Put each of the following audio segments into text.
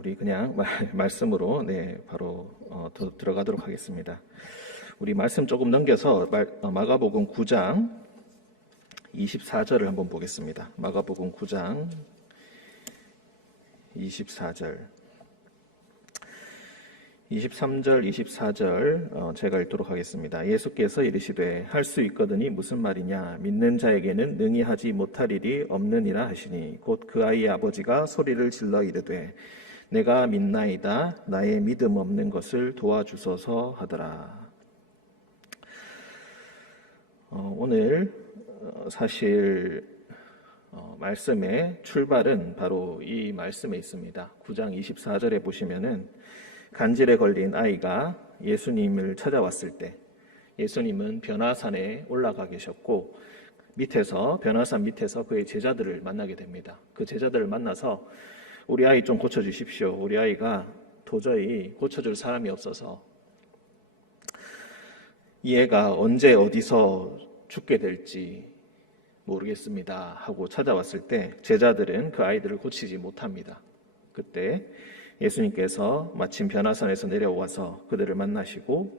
우리 그냥 말씀으로 바로 들어가도록 하겠습니다. 우리 말씀 조금 넘겨서 마가복음 9장 24절을 한번 보겠습니다. 마가복음 9장 24절 23절, 24절 제가 읽도록 하겠습니다. 예수께서 이르시되 할 수 있거든이 무슨 말이냐 믿는 자에게는 능히 하지 못할 일이 없느니라 하시니 곧 그 아이의 아버지가 소리를 질러 이르되 내가 믿나이다 나의 믿음 없는 것을 도와주소서 하더라. 오늘 사실 말씀의 출발은 바로 이 말씀에 있습니다. 9장 24절에 보시면은 간질에 걸린 아이가 예수님을 찾아왔을 때 예수님은 변화산에 올라가 계셨고 변화산 밑에서 그의 제자들을 만나게 됩니다. 그 제자들을 만나서 우리 아이 좀 고쳐주십시오. 우리 아이가 도저히 고쳐줄 사람이 없어서 이 애가 언제 어디서 죽게 될지 모르겠습니다 하고 찾아왔을 때 제자들은 그 아이들을 고치지 못합니다. 그때 예수님께서 마침 변화산에서 내려와서 그들을 만나시고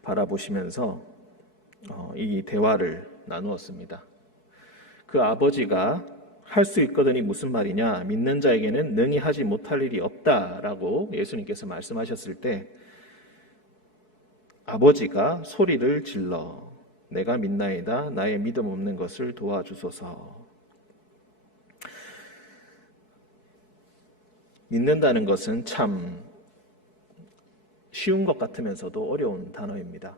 바라보시면서 이 대화를 나누었습니다. 그 아버지가 할 수 있거든이 무슨 말이냐 믿는 자에게는 능히 하지 못할 일이 없다라고 예수님께서 말씀하셨을 때 아버지가 소리를 질러 내가 믿나이다 나의 믿음 없는 것을 도와주소서. 믿는다는 것은 참 쉬운 것 같으면서도 어려운 단어입니다.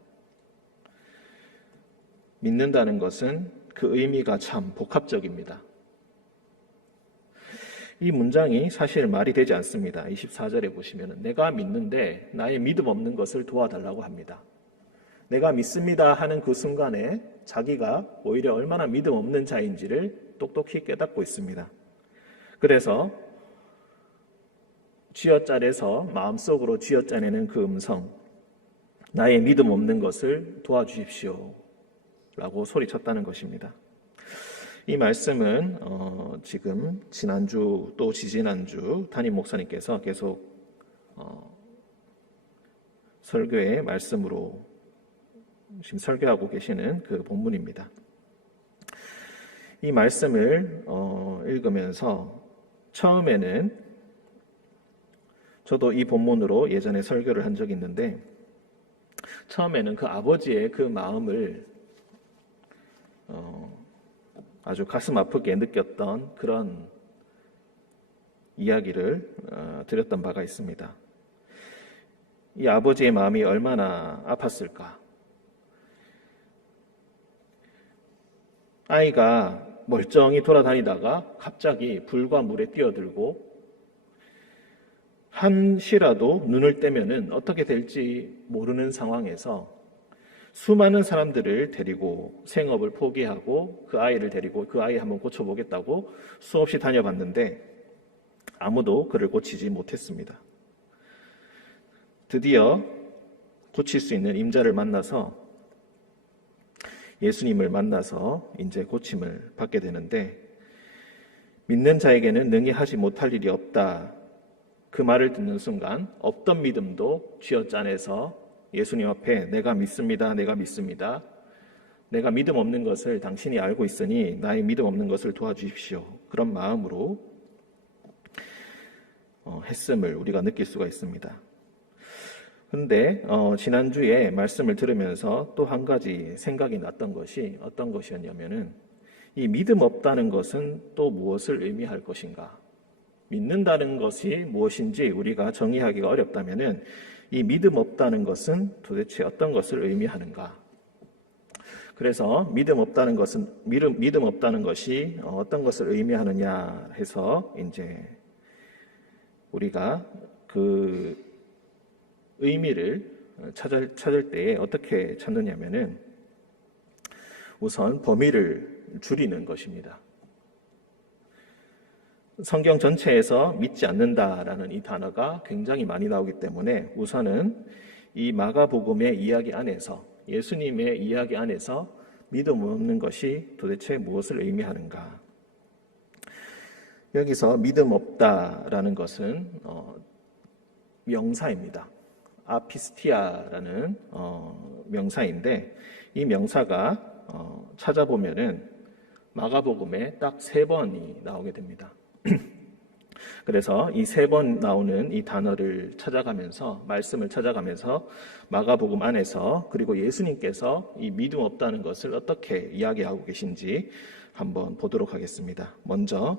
믿는다는 것은 그 의미가 참 복합적입니다. 이 문장이 사실 말이 되지 않습니다. 24절에 보시면 내가 믿는데 나의 믿음 없는 것을 도와달라고 합니다. 내가 믿습니다 하는 그 순간에 자기가 오히려 얼마나 믿음 없는 자인지를 똑똑히 깨닫고 있습니다. 그래서 쥐어짜내서 마음속으로 쥐어짜내는 그 음성 나의 믿음 없는 것을 도와주십시오 라고 소리쳤다는 것입니다. 이 말씀은 지금 지난주 또 지지난주 담임 목사님께서 계속 설교의 말씀으로 지금 설교하고 계시는 그 본문입니다. 이 말씀을 읽으면서 처음에는 저도 이 본문으로 예전에 설교를 한 적이 있는데 처음에는 그 아버지의 그 마음을 아주 가슴 아프게 느꼈던 그런 이야기를 드렸던 바가 있습니다. 이 아버지의 마음이 얼마나 아팠을까. 아이가 멀쩡히 돌아다니다가 갑자기 불과 물에 뛰어들고 한시라도 눈을 떼면은 어떻게 될지 모르는 상황에서 수많은 사람들을 데리고 생업을 포기하고 그 아이를 데리고 그 아이 한번 고쳐보겠다고 수없이 다녀봤는데 아무도 그를 고치지 못했습니다. 드디어 고칠 수 있는 임자를 만나서 예수님을 만나서 이제 고침을 받게 되는데 믿는 자에게는 능히 하지 못할 일이 없다. 그 말을 듣는 순간 없던 믿음도 쥐어짜내서 예수님 앞에 내가 믿습니다. 내가 믿습니다. 내가 믿음 없는 것을 당신이 알고 있으니 나의 믿음 없는 것을 도와주십시오. 그런 마음으로 했음을 우리가 느낄 수가 있습니다. 그런데 지난주에 말씀을 들으면서 또 한 가지 생각이 났던 것이 어떤 것이었냐면은 이 믿음 없다는 것은 또 무엇을 의미할 것인가? 믿는다는 것이 무엇인지 우리가 정의하기가 어렵다면은 이 믿음 없다는 것은 도대체 어떤 것을 의미하는가? 그래서 믿음 없다는 것이 어떤 것을 의미하느냐 해서 이제 우리가 그 의미를 찾을 때에 어떻게 찾느냐면은 우선 범위를 줄이는 것입니다. 성경 전체에서 믿지 않는다라는 이 단어가 굉장히 많이 나오기 때문에 우선은 이 마가복음의 이야기 안에서 예수님의 이야기 안에서 믿음 없는 것이 도대체 무엇을 의미하는가? 여기서 믿음 없다라는 것은 명사입니다. 아피스티아라는 명사인데 이 명사가 찾아보면은 마가복음에 딱 3번이 나오게 됩니다. 그래서 이 3번 나오는 이 단어를 찾아가면서 말씀을 찾아가면서 마가복음 안에서 그리고 예수님께서 이 믿음 없다는 것을 어떻게 이야기하고 계신지 한번 보도록 하겠습니다. 먼저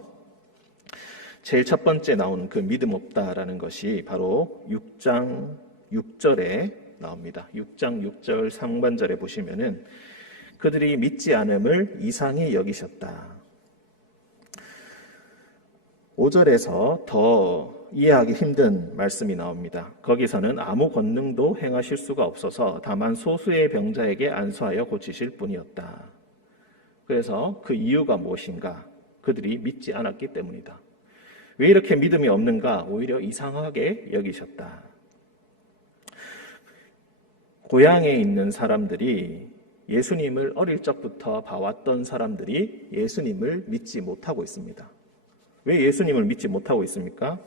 제일 첫 번째 나오는 그 믿음 없다라는 것이 바로 6장 6절에 나옵니다. 6장 6절 상반절에 보시면은 그들이 믿지 않음을 이상히 여기셨다. 5절에서 더 이해하기 힘든 말씀이 나옵니다. 거기서는 아무 권능도 행하실 수가 없어서 다만 소수의 병자에게 안수하여 고치실 뿐이었다. 그래서 그 이유가 무엇인가? 그들이 믿지 않았기 때문이다. 왜 이렇게 믿음이 없는가? 오히려 이상하게 여기셨다. 고향에 있는 사람들이 예수님을 어릴 적부터 봐왔던 사람들이 예수님을 믿지 못하고 있습니다. 왜 예수님을 믿지 못하고 있습니까?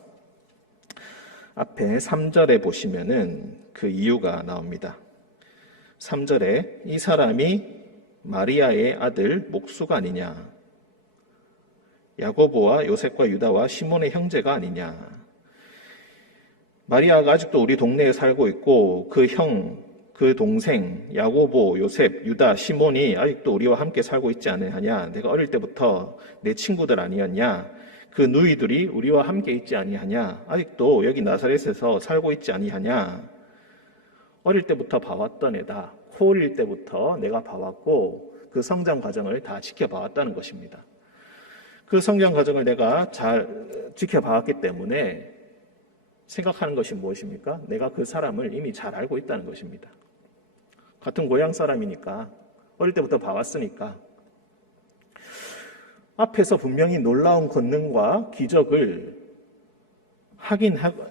앞에 3절에 보시면은 그 이유가 나옵니다. 3절에 이 사람이 마리아의 아들 목수가 아니냐? 야고보와 요셉과 유다와 시몬의 형제가 아니냐? 마리아가 아직도 우리 동네에 살고 있고 그 동생 야고보, 요셉, 유다, 시몬이 아직도 우리와 함께 살고 있지 않느냐? 내가 어릴 때부터 내 친구들 아니었냐? 그 누이들이 우리와 함께 있지 아니하냐? 아직도 여기 나사렛에서 살고 있지 아니하냐? 어릴 때부터 봐왔던 애다. 코올릴 때부터 내가 봐왔고 그 성장 과정을 다 지켜봐왔다는 것입니다. 그 성장 과정을 내가 잘 지켜봐왔기 때문에 생각하는 것이 무엇입니까? 내가 그 사람을 이미 잘 알고 있다는 것입니다. 같은 고향 사람이니까 어릴 때부터 봐왔으니까 앞에서 분명히 놀라운 권능과 기적을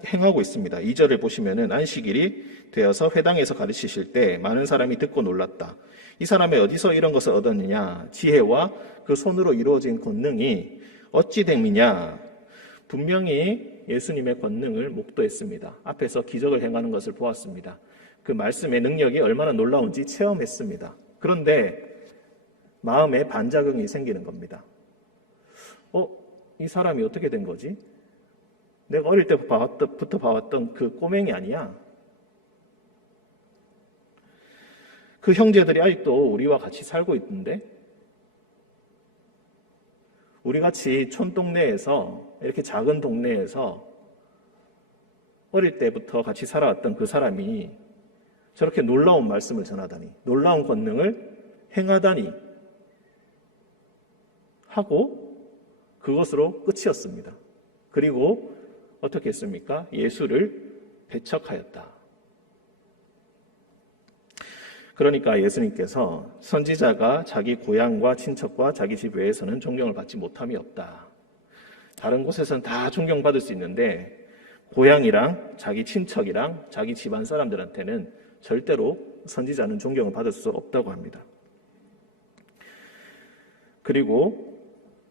행하고 있습니다. 2절을 보시면은 안식일이 되어서 회당에서 가르치실 때 많은 사람이 듣고 놀랐다. 이 사람이 어디서 이런 것을 얻었느냐? 지혜와 그 손으로 이루어진 권능이 어찌 됨이냐? 분명히 예수님의 권능을 목도했습니다. 앞에서 기적을 행하는 것을 보았습니다. 그 말씀의 능력이 얼마나 놀라운지 체험했습니다. 그런데 마음에 반작용이 생기는 겁니다. 이 사람이 어떻게 된 거지? 내가 어릴 때부터 봐왔던 그 꼬맹이 아니야? 그 형제들이 아직도 우리와 같이 살고 있던데? 우리 같이 촌동네에서, 이렇게 작은 동네에서 어릴 때부터 같이 살아왔던 그 사람이 저렇게 놀라운 말씀을 전하다니, 놀라운 권능을 행하다니 하고 그것으로 끝이었습니다. 그리고 어떻게 했습니까? 예수를 배척하였다. 그러니까 예수님께서 선지자가 자기 고향과 친척과 자기 집 외에서는 존경을 받지 못함이 없다. 다른 곳에서는 다 존경받을 수 있는데 고향이랑 자기 친척이랑 자기 집안 사람들한테는 절대로 선지자는 존경을 받을 수 없다고 합니다. 그리고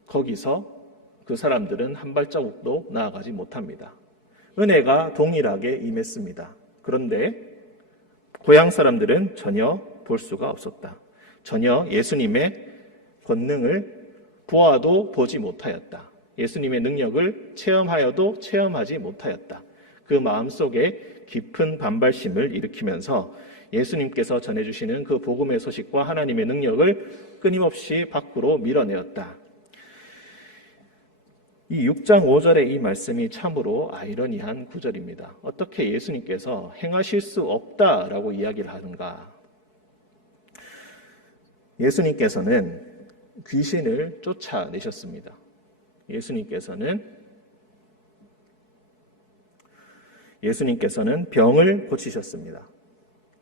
거기서 그 사람들은 한 발자국도 나아가지 못합니다. 은혜가 동일하게 임했습니다. 그런데 고향 사람들은 전혀 볼 수가 없었다. 전혀 예수님의 권능을 보아도 보지 못하였다. 예수님의 능력을 체험하여도 체험하지 못하였다. 그 마음속에 깊은 반발심을 일으키면서 예수님께서 전해주시는 그 복음의 소식과 하나님의 능력을 끊임없이 밖으로 밀어내었다. 이 6장 5절의 이 말씀이 참으로 아이러니한 구절입니다. 어떻게 예수님께서 행하실 수 없다라고 이야기를 하는가? 예수님께서는 귀신을 쫓아내셨습니다. 예수님께서는 병을 고치셨습니다.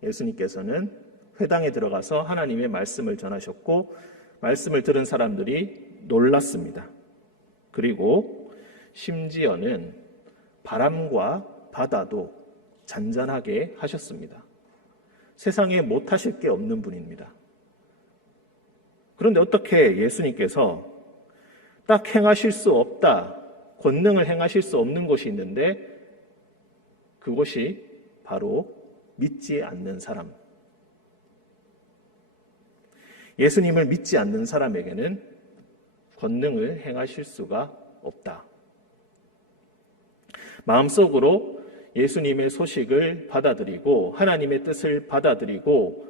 예수님께서는 회당에 들어가서 하나님의 말씀을 전하셨고 말씀을 들은 사람들이 놀랐습니다. 그리고 심지어는 바람과 바다도 잔잔하게 하셨습니다. 세상에 못하실 게 없는 분입니다. 그런데 어떻게 예수님께서 딱 행하실 수 없다, 권능을 행하실 수 없는 곳이 있는데 그곳이 바로 믿지 않는 사람. 예수님을 믿지 않는 사람에게는 권능을 행하실 수가 없다. 마음속으로 예수님의 소식을 받아들이고 하나님의 뜻을 받아들이고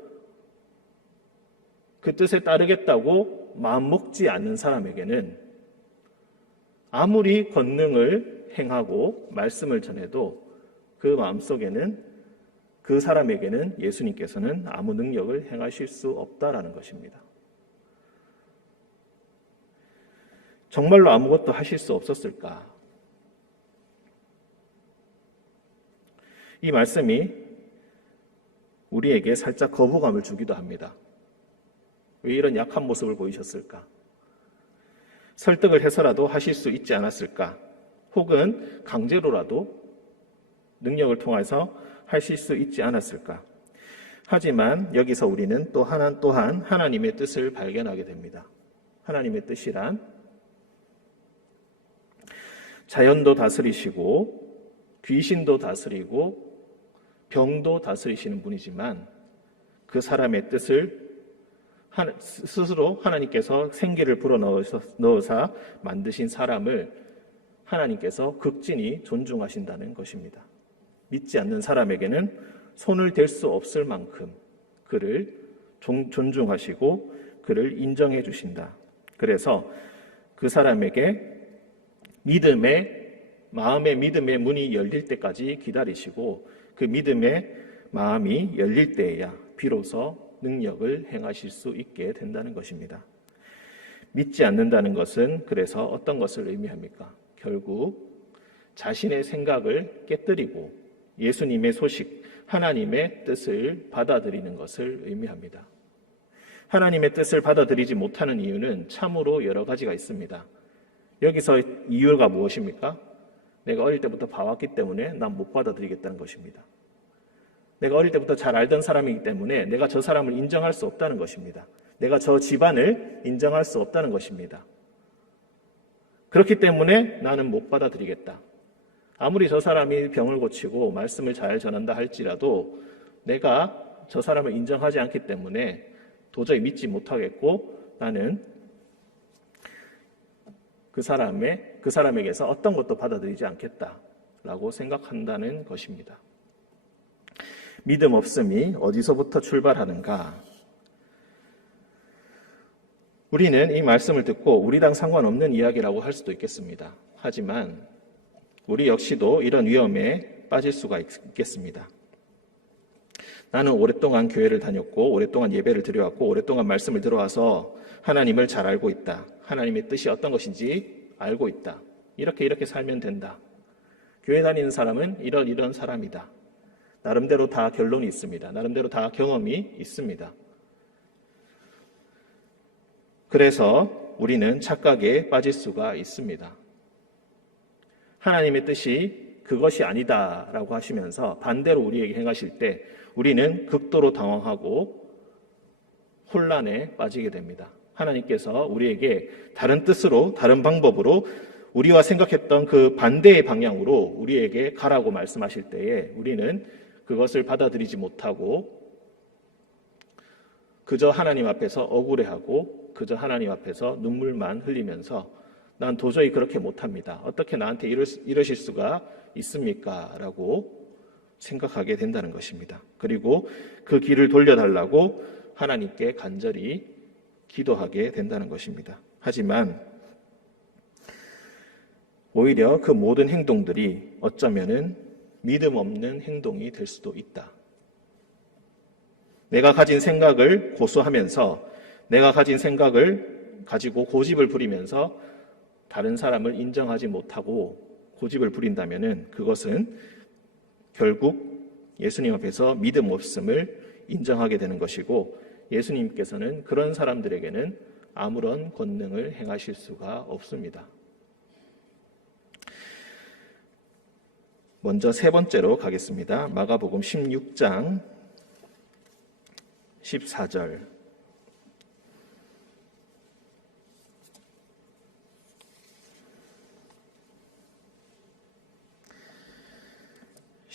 그 뜻에 따르겠다고 마음먹지 않는 사람에게는 아무리 권능을 행하고 말씀을 전해도 그 마음속에는 그 사람에게는 예수님께서는 아무 능력을 행하실 수 없다라는 것입니다. 정말로 아무것도 하실 수 없었을까? 이 말씀이 우리에게 살짝 거부감을 주기도 합니다. 왜 이런 약한 모습을 보이셨을까? 설득을 해서라도 하실 수 있지 않았을까? 혹은 강제로라도 능력을 통해서 하실 수 있지 않았을까? 하지만 여기서 우리는 또한 하나님의 뜻을 발견하게 됩니다. 하나님의 뜻이란 자연도 다스리시고 귀신도 다스리고 병도 다스리시는 분이지만 그 사람의 뜻을 스스로 하나님께서 생기를 불어넣어서 만드신 사람을 하나님께서 극진히 존중하신다는 것입니다. 믿지 않는 사람에게는 손을 댈 수 없을 만큼 그를 존중하시고 그를 인정해 주신다. 그래서 그 사람에게 마음의 믿음의 문이 열릴 때까지 기다리시고 그 믿음의 마음이 열릴 때에야 비로소 능력을 행하실 수 있게 된다는 것입니다. 믿지 않는다는 것은 그래서 어떤 것을 의미합니까? 결국 자신의 생각을 깨뜨리고 예수님의 소식, 하나님의 뜻을 받아들이는 것을 의미합니다. 하나님의 뜻을 받아들이지 못하는 이유는 참으로 여러 가지가 있습니다. 여기서 이유가 무엇입니까? 내가 어릴 때부터 봐왔기 때문에 난 못 받아들이겠다는 것입니다. 내가 어릴 때부터 잘 알던 사람이기 때문에 내가 저 사람을 인정할 수 없다는 것입니다. 내가 저 집안을 인정할 수 없다는 것입니다. 그렇기 때문에 나는 못 받아들이겠다. 아무리 저 사람이 병을 고치고 말씀을 잘 전한다 할지라도 내가 저 사람을 인정하지 않기 때문에 도저히 믿지 못하겠고 나는 그 사람에게서 어떤 것도 받아들이지 않겠다라고 생각한다는 것입니다. 믿음 없음이 어디서부터 출발하는가? 우리는 이 말씀을 듣고 우리랑 상관없는 이야기라고 할 수도 있겠습니다. 하지만 우리 역시도 이런 위험에 빠질 수가 있겠습니다. 나는 오랫동안 교회를 다녔고 오랫동안 예배를 드려왔고 오랫동안 말씀을 들어와서 하나님을 잘 알고 있다. 하나님의 뜻이 어떤 것인지 알고 있다. 이렇게 살면 된다. 교회 다니는 사람은 이런 사람이다. 나름대로 다 결론이 있습니다. 나름대로 다 경험이 있습니다. 그래서 우리는 착각에 빠질 수가 있습니다. 하나님의 뜻이 그것이 아니다라고 하시면서 반대로 우리에게 행하실 때 우리는 극도로 당황하고 혼란에 빠지게 됩니다. 하나님께서 우리에게 다른 뜻으로 다른 방법으로 우리와 생각했던 그 반대의 방향으로 우리에게 가라고 말씀하실 때에 우리는 그것을 받아들이지 못하고 그저 하나님 앞에서 억울해하고 그저 하나님 앞에서 눈물만 흘리면서 난 도저히 그렇게 못합니다. 어떻게 나한테 이러실 수가 있습니까? 라고 생각하게 된다는 것입니다. 그리고 그 길을 돌려달라고 하나님께 간절히 기도하게 된다는 것입니다. 하지만 오히려 그 모든 행동들이 어쩌면은 믿음 없는 행동이 될 수도 있다. 내가 가진 생각을 고수하면서 내가 가진 생각을 가지고 고집을 부리면서 다른 사람을 인정하지 못하고 고집을 부린다면은 그것은 결국 예수님 앞에서 믿음 없음을 인정하게 되는 것이고 예수님께서는 그런 사람들에게는 아무런 권능을 행하실 수가 없습니다. 먼저 세 번째로 가겠습니다. 마가복음 16장 14절.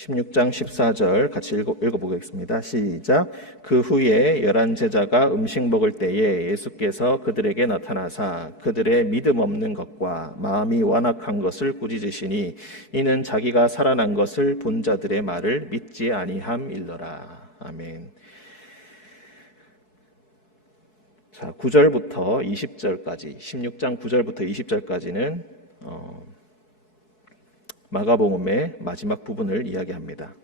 16장 14절 같이 읽어보겠습니다. 시작. 그 후에 11 제자가 음식 먹을 때에 예수께서 그들에게 나타나사 그들의 믿음 없는 것과 마음이 완악한 것을 꾸짖으시니 이는 자기가 살아난 것을 본 자들의 말을 믿지 아니함일러라. 아멘. 자, 9절부터 20절까지 16장 9절부터 20절까지는 마가복음의 마지막 부분을 이야기합니다.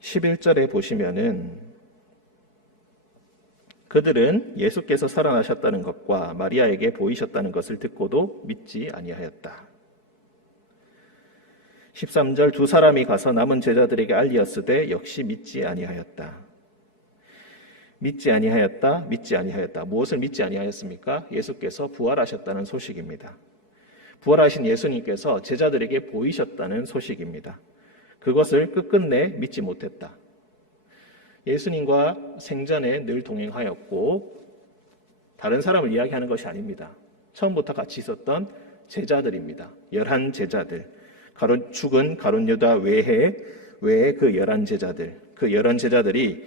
11절에 보시면은 그들은 예수께서 살아나셨다는 것과 마리아에게 보이셨다는 것을 듣고도 믿지 아니하였다. 13절 두 사람이 가서 남은 제자들에게 알리었으되 역시 믿지 아니하였다. 믿지 아니하였다. 믿지 아니하였다. 무엇을 믿지 아니하였습니까? 예수께서 부활하셨다는 소식입니다. 부활하신 예수님께서 제자들에게 보이셨다는 소식입니다. 그것을 끝끝내 믿지 못했다. 예수님과 생전에 늘 동행하였고 다른 사람을 이야기하는 것이 아닙니다. 처음부터 같이 있었던 제자들입니다. 11 제자들. 죽은 가룟 유다 외에 그 11 제자들. 그 11 제자들이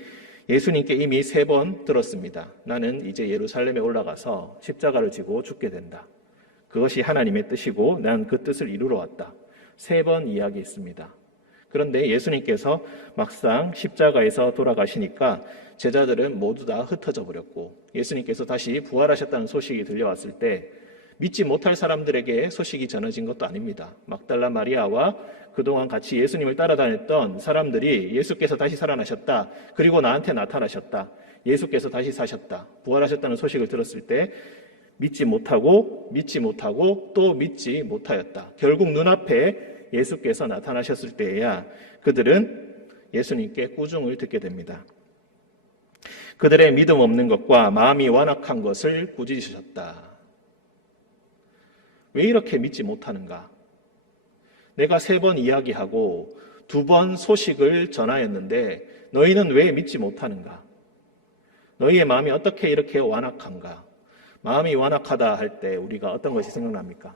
예수님께 이미 3번 들었습니다. 나는 이제 예루살렘에 올라가서 십자가를 지고 죽게 된다. 그것이 하나님의 뜻이고 난 그 뜻을 이루러 왔다. 3번 이야기했습니다. 그런데 예수님께서 막상 십자가에서 돌아가시니까 제자들은 모두 다 흩어져 버렸고 예수님께서 다시 부활하셨다는 소식이 들려왔을 때 믿지 못할 사람들에게 소식이 전해진 것도 아닙니다. 막달라 마리아와 그동안 같이 예수님을 따라다녔던 사람들이 예수께서 다시 살아나셨다. 그리고 나한테 나타나셨다. 예수께서 다시 사셨다. 부활하셨다는 소식을 들었을 때 믿지 못하고 또 믿지 못하였다. 결국 눈앞에 예수께서 나타나셨을 때에야 그들은 예수님께 꾸중을 듣게 됩니다. 그들의 믿음 없는 것과 마음이 완악한 것을 꾸짖으셨다. 왜 이렇게 믿지 못하는가? 내가 3번 이야기하고 2번 소식을 전하였는데 너희는 왜 믿지 못하는가? 너희의 마음이 어떻게 이렇게 완악한가? 마음이 완악하다 할 때 우리가 어떤 것이 생각납니까?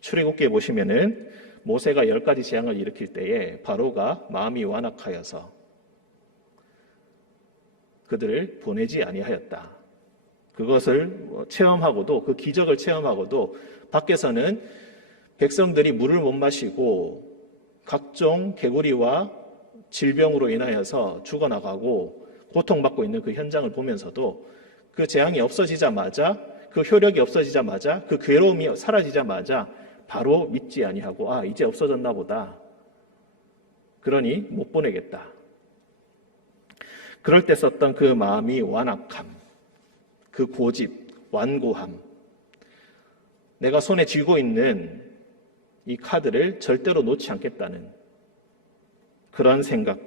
출애굽기에 보시면은 모세가 10가지 재앙을 일으킬 때에 바로가 마음이 완악하여서 그들을 보내지 아니하였다. 그것을 체험하고도 그 기적을 체험하고도 밖에서는 백성들이 물을 못 마시고 각종 개구리와 질병으로 인하여서 죽어나가고 고통받고 있는 그 현장을 보면서도 그 재앙이 없어지자마자 그 효력이 없어지자마자 그 괴로움이 사라지자마자 바로 믿지 아니하고 이제 없어졌나 보다. 그러니 못 보내겠다. 그럴 때 썼던 그 마음이 완악함, 그 고집, 완고함. 내가 손에 쥐고 있는 이 카드를 절대로 놓지 않겠다는 그런 생각,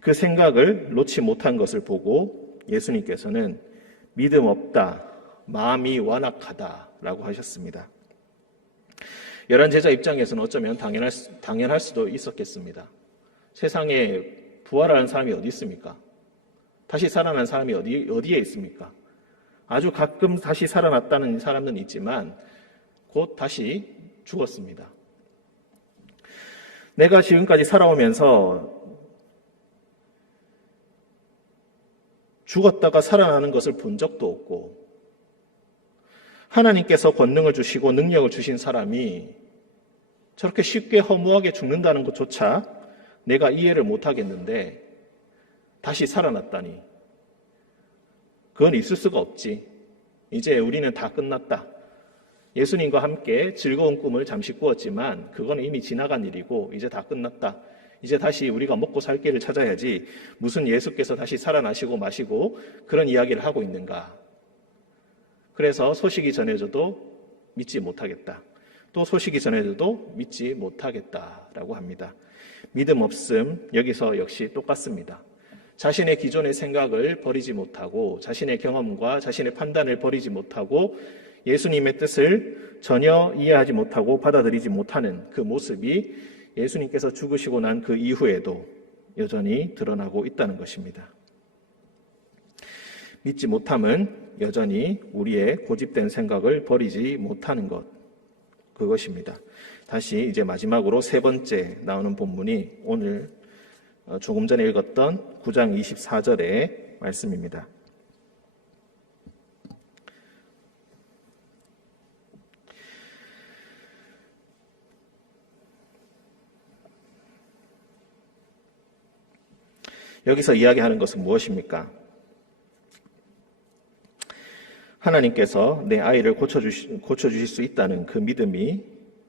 그 생각을 놓지 못한 것을 보고 예수님께서는 믿음 없다, 마음이 완악하다라고 하셨습니다. 11 제자 입장에서는 어쩌면 당연할 수도 있었겠습니다. 세상에 부활하는 사람이 어디 있습니까? 다시 살아난 사람이 어디에 있습니까? 아주 가끔 다시 살아났다는 사람은 있지만 곧 다시 죽었습니다. 내가 지금까지 살아오면서 죽었다가 살아나는 것을 본 적도 없고 하나님께서 권능을 주시고 능력을 주신 사람이 저렇게 쉽게 허무하게 죽는다는 것조차 내가 이해를 못하겠는데 다시 살아났다니 그건 있을 수가 없지. 이제 우리는 다 끝났다. 예수님과 함께 즐거운 꿈을 잠시 꾸었지만 그건 이미 지나간 일이고 이제 다 끝났다. 이제 다시 우리가 먹고 살 길을 찾아야지 무슨 예수께서 다시 살아나시고 마시고 그런 이야기를 하고 있는가. 그래서 소식이 전해져도 믿지 못하겠다. 또 소식이 전해져도 믿지 못하겠다라고 합니다. 믿음 없음 여기서 역시 똑같습니다. 자신의 기존의 생각을 버리지 못하고 자신의 경험과 자신의 판단을 버리지 못하고 예수님의 뜻을 전혀 이해하지 못하고 받아들이지 못하는 그 모습이 예수님께서 죽으시고 난 그 이후에도 여전히 드러나고 있다는 것입니다. 믿지 못함은 여전히 우리의 고집된 생각을 버리지 못하는 것, 그것입니다. 다시 이제 마지막으로 세 번째 나오는 본문이 오늘 조금 전에 읽었던 9장 24절의 말씀입니다. 여기서 이야기하는 것은 무엇입니까? 하나님께서 내 아이를 고쳐주실 수 있다는 그 믿음이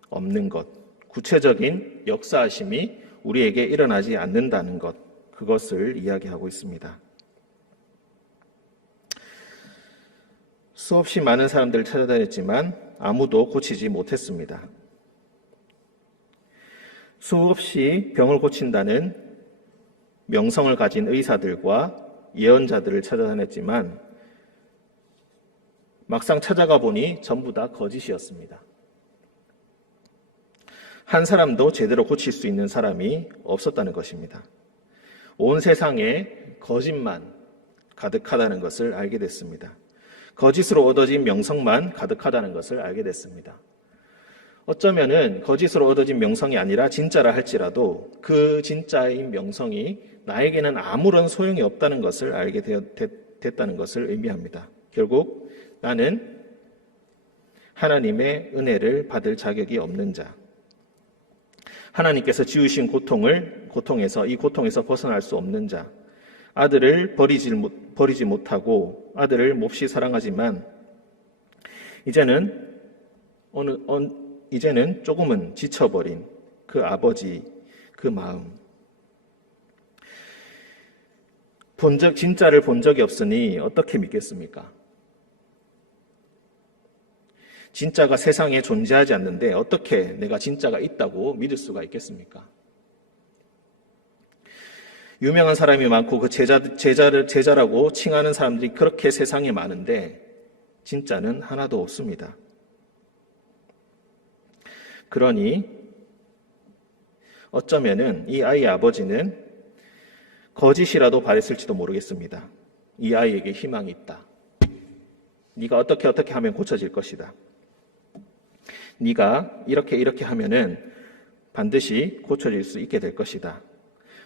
없는 것, 구체적인 역사하심이 우리에게 일어나지 않는다는 것, 그것을 이야기하고 있습니다. 수없이 많은 사람들을 찾아다녔지만 아무도 고치지 못했습니다. 수없이 병을 고친다는 명성을 가진 의사들과 예언자들을 찾아다녔지만 막상 찾아가 보니 전부 다 거짓이었습니다. 한 사람도 제대로 고칠 수 있는 사람이 없었다는 것입니다. 온 세상에 거짓만 가득하다는 것을 알게 됐습니다. 거짓으로 얻어진 명성만 가득하다는 것을 알게 됐습니다. 어쩌면은 거짓으로 얻어진 명성이 아니라 진짜라 할지라도 그 진짜인 명성이 나에게는 아무런 소용이 없다는 것을 알게 됐다는 것을 의미합니다. 결국 나는 하나님의 은혜를 받을 자격이 없는 자, 하나님께서 지으신 고통에서 이 고통에서 벗어날 수 없는 자, 아들을 버리지 못하고 아들을 몹시 사랑하지만 이제는 조금은 지쳐버린 그 아버지 그 마음, 진짜를 본 적이 없으니 어떻게 믿겠습니까? 진짜가 세상에 존재하지 않는데 어떻게 내가 진짜가 있다고 믿을 수가 있겠습니까? 유명한 사람이 많고 그 제자라고 칭하는 사람들이 그렇게 세상에 많은데 진짜는 하나도 없습니다. 그러니 어쩌면은 이 아이의 아버지는 거짓이라도 바랬을지도 모르겠습니다. 이 아이에게 희망이 있다. 네가 어떻게 하면 고쳐질 것이다. 네가 이렇게 하면은 반드시 고쳐질 수 있게 될 것이다.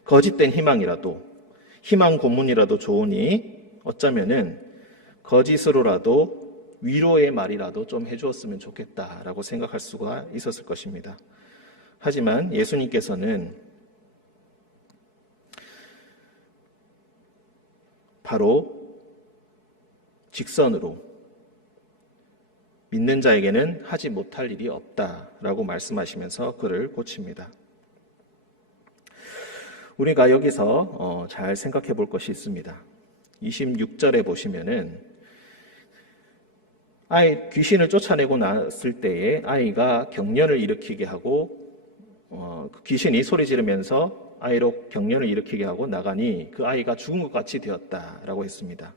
거짓된 희망이라도, 희망 고문이라도 좋으니 어쩌면은 거짓으로라도 위로의 말이라도 좀 해주었으면 좋겠다라고 생각할 수가 있었을 것입니다. 하지만 예수님께서는 바로 직선으로 믿는 자에게는 하지 못할 일이 없다라고 말씀하시면서 그를 고칩니다. 우리가 여기서 잘 생각해 볼 것이 있습니다. 26절에 보시면은 귀신을 쫓아내고 났을 때에 아이가 경련을 일으키게 하고 귀신이 소리 지르면서 아이로 경련을 일으키게 하고 나가니 그 아이가 죽은 것 같이 되었다라고 했습니다.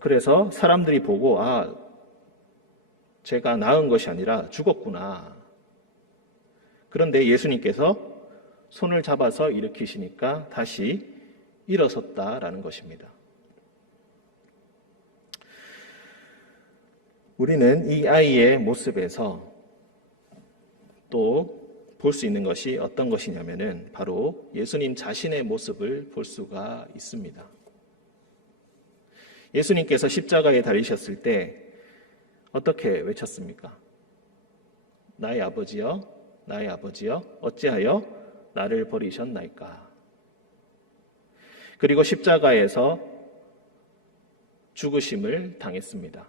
그래서 사람들이 보고 제가 낳은 것이 아니라 죽었구나. 그런데 예수님께서 손을 잡아서 일으키시니까 다시 일어섰다라는 것입니다. 우리는 이 아이의 모습에서 또 볼 수 있는 것이 어떤 것이냐면은 바로 예수님 자신의 모습을 볼 수가 있습니다. 예수님께서 십자가에 달리셨을 때 어떻게 외쳤습니까? 나의 아버지여, 나의 아버지여, 어찌하여 나를 버리셨나이까? 그리고 십자가에서 죽으심을 당했습니다.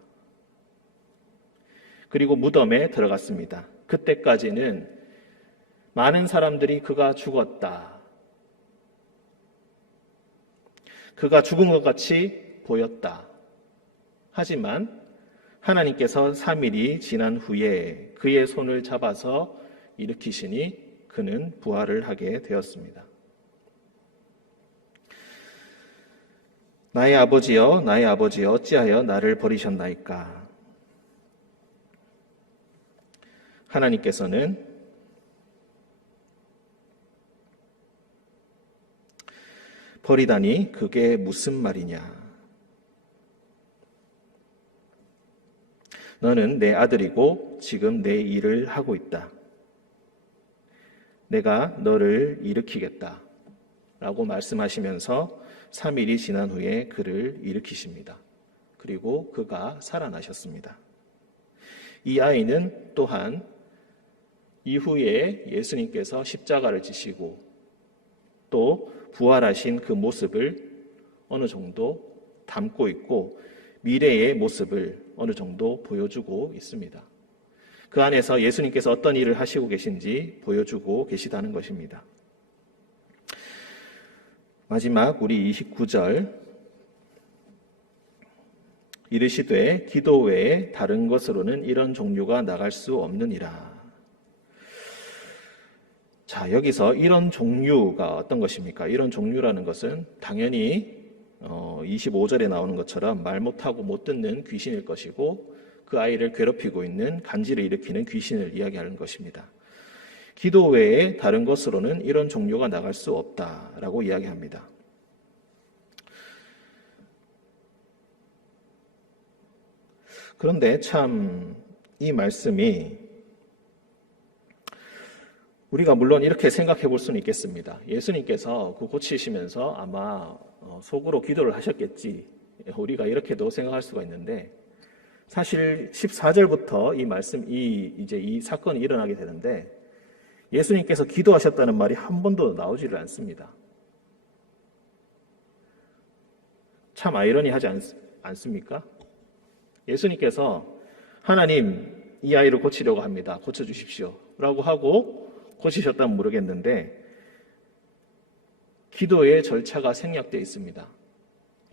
그리고 무덤에 들어갔습니다. 그때까지는 많은 사람들이 그가 죽었다, 그가 죽은 것 같이 보였다. 하지만 하나님께서 3일이 지난 후에 그의 손을 잡아서 일으키시니 그는 부활을 하게 되었습니다. 나의 아버지여, 나의 아버지여, 어찌하여 나를 버리셨나이까? 하나님께서는 버리다니 그게 무슨 말이냐? 너는 내 아들이고 지금 내 일을 하고 있다. 내가 너를 일으키겠다. 라고 말씀하시면서 3일이 지난 후에 그를 일으키십니다. 그리고 그가 살아나셨습니다. 이 아이는 또한 이후에 예수님께서 십자가를 지시고 또 부활하신 그 모습을 어느 정도 담고 있고 미래의 모습을 어느 정도 보여주고 있습니다. 그 안에서 예수님께서 어떤 일을 하시고 계신지 보여주고 계시다는 것입니다. 마지막 우리 29절 이르시되 기도 외에 다른 것으로는 이런 종류가 나갈 수 없느니라. 자, 여기서 이런 종류가 어떤 것입니까? 이런 종류라는 것은 당연히 25절에 나오는 것처럼 말 못하고 못 듣는 귀신일 것이고 그 아이를 괴롭히고 있는 간지를 일으키는 귀신을 이야기하는 것입니다. 기도 외에 다른 것으로는 이런 종류가 나갈 수 없다라고 이야기합니다. 그런데 참 이 말씀이 우리가 물론 이렇게 생각해 볼 수는 있겠습니다. 예수님께서 그 고치시면서 아마 속으로 기도를 하셨겠지. 우리가 이렇게도 생각할 수가 있는데 사실 14절부터 이제 이 사건이 일어나게 되는데 예수님께서 기도하셨다는 말이 한 번도 나오지를 않습니다. 참 아이러니하지 않습니까? 예수님께서 하나님 이 아이를 고치려고 합니다. 고쳐주십시오. 라고 하고 고치셨다면 모르겠는데 기도의 절차가 생략되어 있습니다.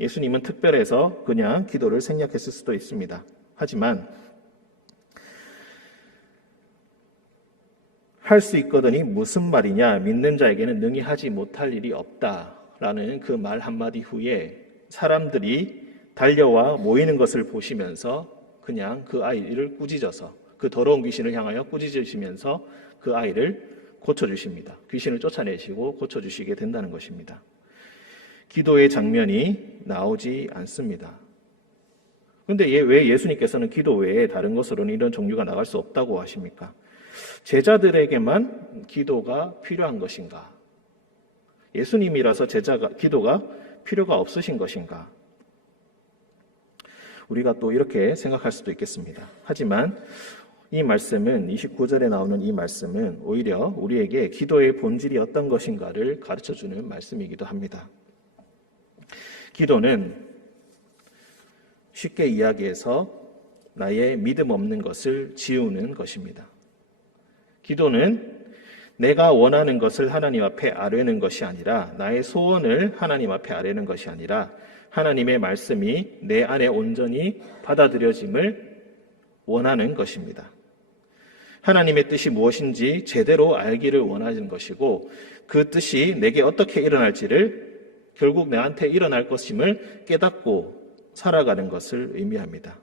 예수님은 특별해서 그냥 기도를 생략했을 수도 있습니다. 하지만 할 수 있거든이 무슨 말이냐? 믿는 자에게는 능히 하지 못할 일이 없다라는 그 말 한마디 후에 사람들이 달려와 모이는 것을 보시면서 그냥 그 아이를 꾸짖어서 그 더러운 귀신을 향하여 꾸짖으시면서 그 아이를 고쳐주십니다. 귀신을 쫓아내시고 고쳐주시게 된다는 것입니다. 기도의 장면이 나오지 않습니다. 그런데 왜 예수님께서는 기도 외에 다른 것으로는 이런 종류가 나갈 수 없다고 하십니까? 제자들에게만 기도가 필요한 것인가? 예수님이라서 기도가 필요가 없으신 것인가? 우리가 또 이렇게 생각할 수도 있겠습니다. 하지만 이 말씀은 29절에 나오는 이 말씀은 오히려 우리에게 기도의 본질이 어떤 것인가를 가르쳐주는 말씀이기도 합니다. 기도는 쉽게 이야기해서 나의 믿음 없는 것을 지우는 것입니다. 기도는 내가 원하는 것을 하나님 앞에 아뢰는 것이 아니라 나의 소원을 하나님 앞에 아뢰는 것이 아니라 하나님의 말씀이 내 안에 온전히 받아들여짐을 원하는 것입니다. 하나님의 뜻이 무엇인지 제대로 알기를 원하는 것이고 그 뜻이 내게 어떻게 일어날지를 결국 내한테 일어날 것임을 깨닫고 살아가는 것을 의미합니다.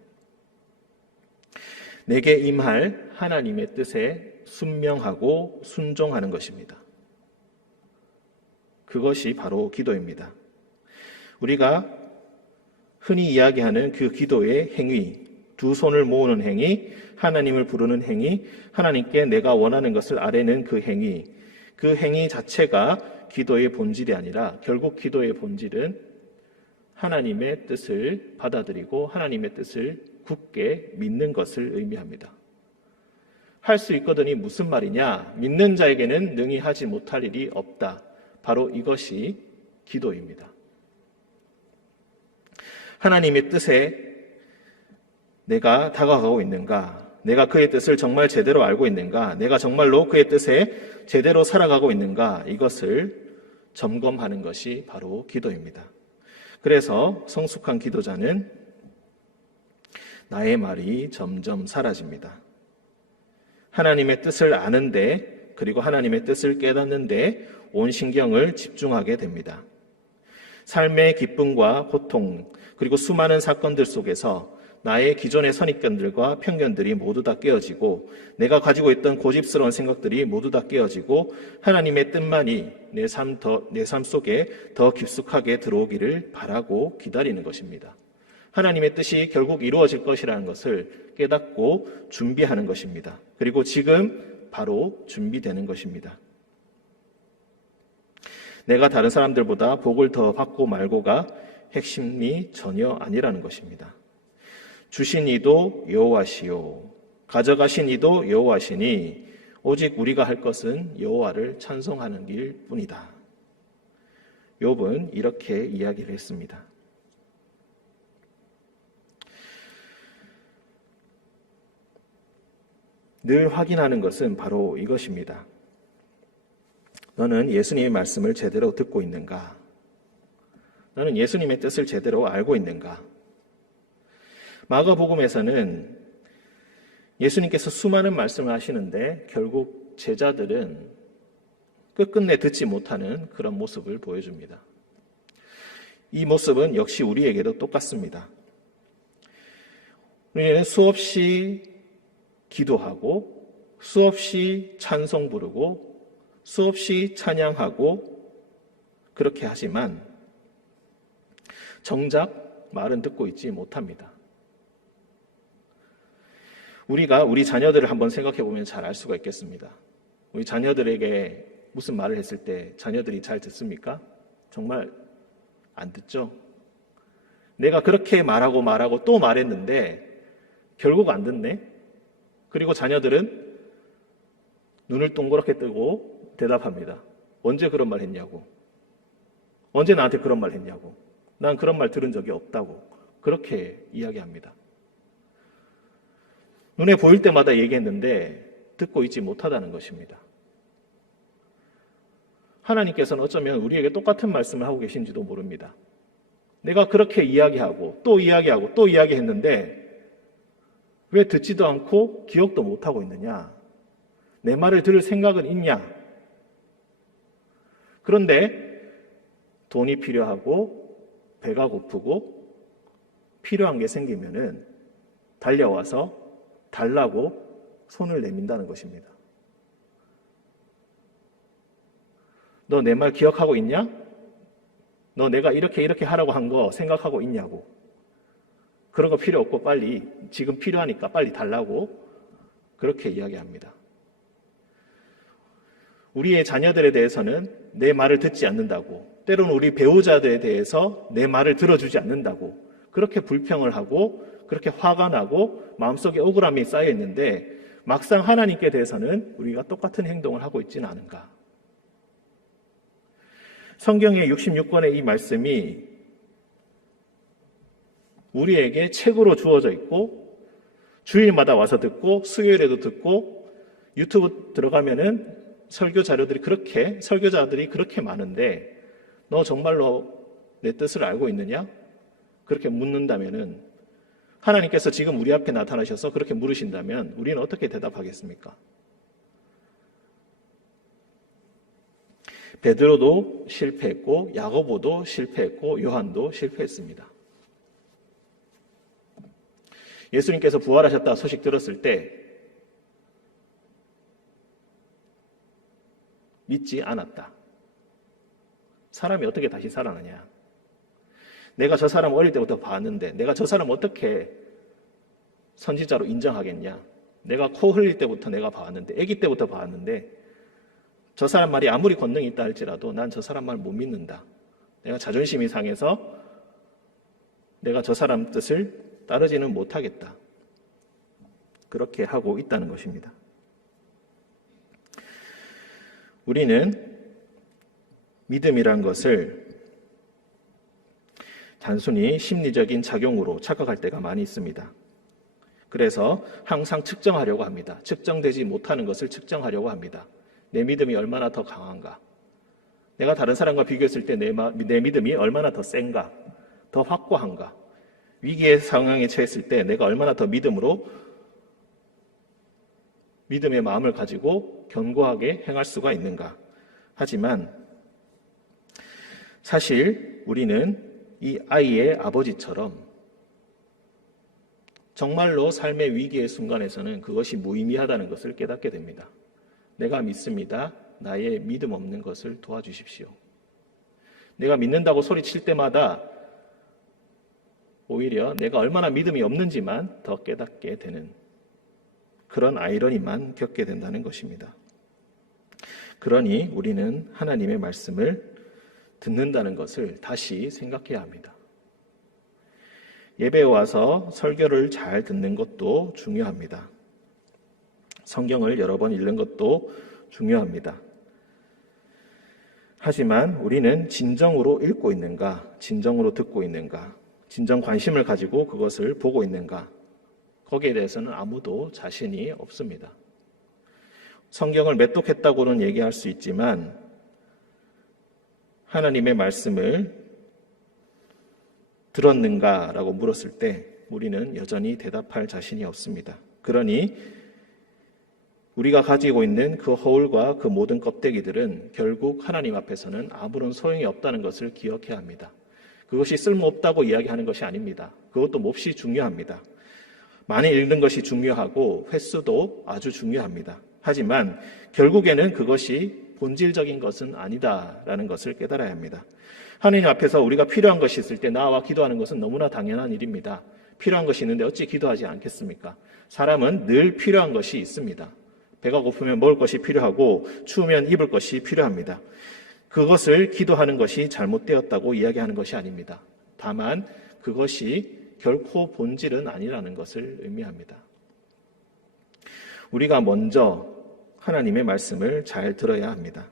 내게 임할 하나님의 뜻에 순명하고 순종하는 것입니다. 그것이 바로 기도입니다. 우리가 흔히 이야기하는 그 기도의 행위, 두 손을 모으는 행위, 하나님을 부르는 행위, 하나님께 내가 원하는 것을 아뢰는 그 행위 자체가 기도의 본질이 아니라 결국 기도의 본질은 하나님의 뜻을 받아들이고 하나님의 뜻을 굳게 믿는 것을 의미합니다. 할 수 있거든이 무슨 말이냐? 믿는 자에게는 능히 하지 못할 일이 없다. 바로 이것이 기도입니다. 하나님의 뜻에 내가 다가가고 있는가? 내가 그의 뜻을 정말 제대로 알고 있는가? 내가 정말로 그의 뜻에 제대로 살아가고 있는가? 이것을 점검하는 것이 바로 기도입니다. 그래서 성숙한 기도자는 나의 말이 점점 사라집니다. 하나님의 뜻을 아는데 그리고 하나님의 뜻을 깨닫는데 온 신경을 집중하게 됩니다. 삶의 기쁨과 고통 그리고 수많은 사건들 속에서 나의 기존의 선입견들과 편견들이 모두 다 깨어지고 내가 가지고 있던 고집스러운 생각들이 모두 다 깨어지고 하나님의 뜻만이 내 삶 속에 더 깊숙하게 들어오기를 바라고 기다리는 것입니다. 하나님의 뜻이 결국 이루어질 것이라는 것을 깨닫고 준비하는 것입니다. 그리고 지금 바로 준비되는 것입니다. 내가 다른 사람들보다 복을 더 받고 말고가 핵심이 전혀 아니라는 것입니다. 주신 이도 여호와시요 가져가신 이도 여호와시니 오직 우리가 할 것은 여호와를 찬송하는 일 뿐이다. 욥은 이렇게 이야기를 했습니다. 늘 확인하는 것은 바로 이것입니다. 너는 예수님의 말씀을 제대로 듣고 있는가? 너는 예수님의 뜻을 제대로 알고 있는가? 마가복음에서는 예수님께서 수많은 말씀을 하시는데 결국 제자들은 끝끝내 듣지 못하는 그런 모습을 보여줍니다. 이 모습은 역시 우리에게도 똑같습니다. 우리는 수없이 기도하고 수없이 찬송 부르고 수없이 찬양하고 그렇게 하지만 정작 말은 듣고 있지 못합니다. 우리가 우리 자녀들을 한번 생각해 보면 잘 알 수가 있겠습니다. 우리 자녀들에게 무슨 말을 했을 때 자녀들이 잘 듣습니까? 정말 안 듣죠? 내가 그렇게 말하고 또 말했는데 결국 안 듣네? 그리고 자녀들은 눈을 동그랗게 뜨고 대답합니다. 언제 그런 말 했냐고. 언제 나한테 그런 말 했냐고. 난 그런 말 들은 적이 없다고. 그렇게 이야기합니다. 눈에 보일 때마다 얘기했는데 듣고 있지 못하다는 것입니다. 하나님께서는 어쩌면 우리에게 똑같은 말씀을 하고 계신지도 모릅니다. 내가 그렇게 이야기하고 또 이야기하고 또 이야기했는데 왜 듣지도 않고 기억도 못하고 있느냐? 내 말을 들을 생각은 있냐? 그런데 돈이 필요하고 배가 고프고 필요한 게 생기면은 달려와서 달라고 손을 내민다는 것입니다. 너 내 말 기억하고 있냐? 너 내가 이렇게 하라고 한 거 생각하고 있냐고. 그런 거 필요 없고 빨리 지금 필요하니까 빨리 달라고 그렇게 이야기합니다. 우리의 자녀들에 대해서는 내 말을 듣지 않는다고, 때로는 우리 배우자들에 대해서 내 말을 들어주지 않는다고 그렇게 불평을 하고 그렇게 화가 나고 마음속에 억울함이 쌓여 있는데 막상 하나님께 대해서는 우리가 똑같은 행동을 하고 있지는 않은가? 성경의 66권의 이 말씀이 우리에게 책으로 주어져 있고 주일마다 와서 듣고 수요일에도 듣고 유튜브 들어가면은 설교자들이 그렇게 많은데 너 정말로 내 뜻을 알고 있느냐? 그렇게 묻는다면은 하나님께서 지금 우리 앞에 나타나셔서 그렇게 물으신다면 우리는 어떻게 대답하겠습니까? 베드로도 실패했고 야고보도 실패했고 요한도 실패했습니다. 예수님께서 부활하셨다 소식 들었을 때 믿지 않았다. 사람이 어떻게 다시 살아나냐? 내가 저 사람 어릴 때부터 봤는데 내가 저 사람 어떻게 선지자로 인정하겠냐? 내가 코 흘릴 때부터 내가 봤는데 아기 때부터 봤는데 저 사람 말이 아무리 권능이 있다 할지라도 난 저 사람 말 못 믿는다. 내가 자존심이 상해서 내가 저 사람 뜻을 따르지는 못하겠다. 그렇게 하고 있다는 것입니다. 우리는 믿음이란 것을 단순히 심리적인 작용으로 착각할 때가 많이 있습니다. 그래서 항상 측정하려고 합니다. 측정되지 못하는 것을 측정하려고 합니다. 내 믿음이 얼마나 더 강한가? 내가 다른 사람과 비교했을 때 내 믿음이 얼마나 더 센가? 더 확고한가? 위기의 상황에 처했을 때 내가 얼마나 더 믿음의 마음을 가지고 견고하게 행할 수가 있는가? 하지만 사실 우리는 이 아이의 아버지처럼 정말로 삶의 위기의 순간에서는 그것이 무의미하다는 것을 깨닫게 됩니다. 내가 믿습니다. 나의 믿음 없는 것을 도와주십시오. 내가 믿는다고 소리칠 때마다 오히려 내가 얼마나 믿음이 없는지만 더 깨닫게 되는 그런 아이러니만 겪게 된다는 것입니다. 그러니 우리는 하나님의 말씀을 듣는다는 것을 다시 생각해야 합니다. 예배에 와서 설교를 잘 듣는 것도 중요합니다. 성경을 여러 번 읽는 것도 중요합니다. 하지만 우리는 진정으로 읽고 있는가, 진정으로 듣고 있는가, 진정 관심을 가지고 그것을 보고 있는가, 거기에 대해서는 아무도 자신이 없습니다. 성경을 매독했다고는 얘기할 수 있지만 하나님의 말씀을 들었는가라고 물었을 때 우리는 여전히 대답할 자신이 없습니다. 그러니 우리가 가지고 있는 그 허울과 그 모든 껍데기들은 결국 하나님 앞에서는 아무런 소용이 없다는 것을 기억해야 합니다. 그것이 쓸모없다고 이야기하는 것이 아닙니다. 그것도 몹시 중요합니다. 많이 읽는 것이 중요하고 횟수도 아주 중요합니다. 하지만 결국에는 그것이 본질적인 것은 아니다라는 것을 깨달아야 합니다. 하나님 앞에서 우리가 필요한 것이 있을 때 나와 기도하는 것은 너무나 당연한 일입니다. 필요한 것이 있는데 어찌 기도하지 않겠습니까? 사람은 늘 필요한 것이 있습니다. 배가 고프면 먹을 것이 필요하고 추우면 입을 것이 필요합니다. 그것을 기도하는 것이 잘못되었다고 이야기하는 것이 아닙니다. 다만 그것이 결코 본질은 아니라는 것을 의미합니다. 우리가 먼저 하나님의 말씀을 잘 들어야 합니다.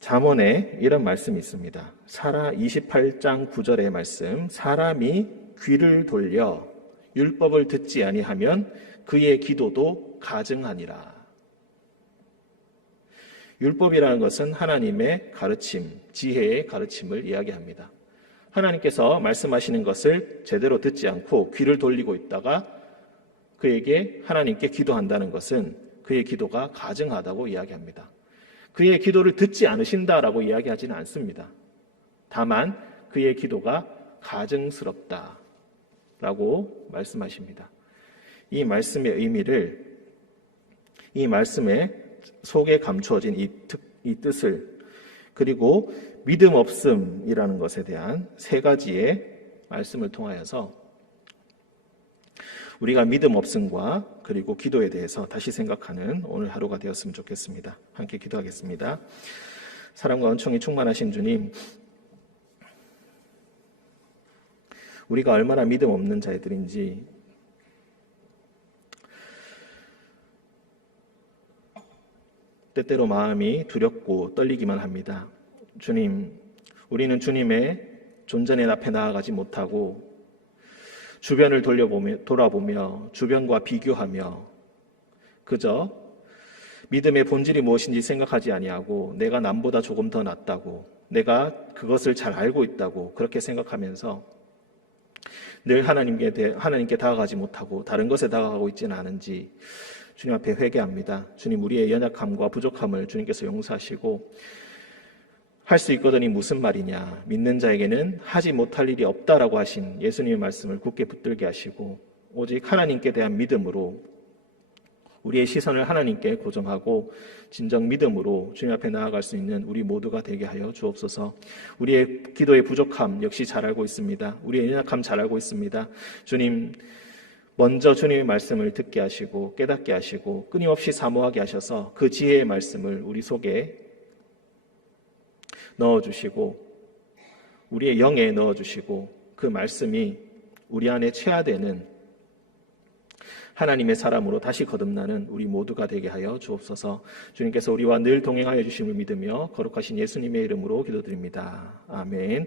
잠언에 이런 말씀이 있습니다. 사라 28장 9절의 말씀, 사람이 귀를 돌려 율법을 듣지 아니하면 그의 기도도 가증하니라. 율법이라는 것은 하나님의 가르침, 지혜의 가르침을 이야기합니다. 하나님께서 말씀하시는 것을 제대로 듣지 않고 귀를 돌리고 있다가 그에게 하나님께 기도한다는 것은 그의 기도가 가증하다고 이야기합니다. 그의 기도를 듣지 않으신다라고 이야기하지는 않습니다. 다만 그의 기도가 가증스럽다라고 말씀하십니다. 이 말씀의 의미를, 이 말씀의 속에 감추어진 이 뜻을, 그리고 믿음 없음이라는 것에 대한 세 가지의 말씀을 통하여서 우리가 믿음 없음과 그리고 기도에 대해서 다시 생각하는 오늘 하루가 되었으면 좋겠습니다. 함께 기도하겠습니다. 사랑과 은총이 충만하신 주님, 우리가 얼마나 믿음 없는 자들인지 때때로 마음이 두렵고 떨리기만 합니다. 주님, 우리는 주님의 존전의 앞에 나아가지 못하고 주변을 돌아보며 주변과 비교하며 그저 믿음의 본질이 무엇인지 생각하지 아니하고 내가 남보다 조금 더 낫다고, 내가 그것을 잘 알고 있다고 그렇게 생각하면서 늘 하나님께 다가가지 못하고 다른 것에 다가가고 있지는 않은지 주님 앞에 회개합니다. 주님, 우리의 연약함과 부족함을 주님께서 용서하시고 할 수 있거든이 무슨 말이냐, 믿는 자에게는 하지 못할 일이 없다라고 하신 예수님의 말씀을 굳게 붙들게 하시고 오직 하나님께 대한 믿음으로 우리의 시선을 하나님께 고정하고 진정 믿음으로 주님 앞에 나아갈 수 있는 우리 모두가 되게 하여 주옵소서. 우리의 기도의 부족함 역시 잘 알고 있습니다. 우리의 연약함 잘 알고 있습니다. 주님, 먼저 주님의 말씀을 듣게 하시고 깨닫게 하시고 끊임없이 사모하게 하셔서 그 지혜의 말씀을 우리 속에 넣어주시고 우리의 영에 넣어주시고 그 말씀이 우리 안에 체화되는 하나님의 사람으로 다시 거듭나는 우리 모두가 되게 하여 주옵소서. 주님께서 우리와 늘 동행하여 주심을 믿으며 거룩하신 예수님의 이름으로 기도드립니다. 아멘.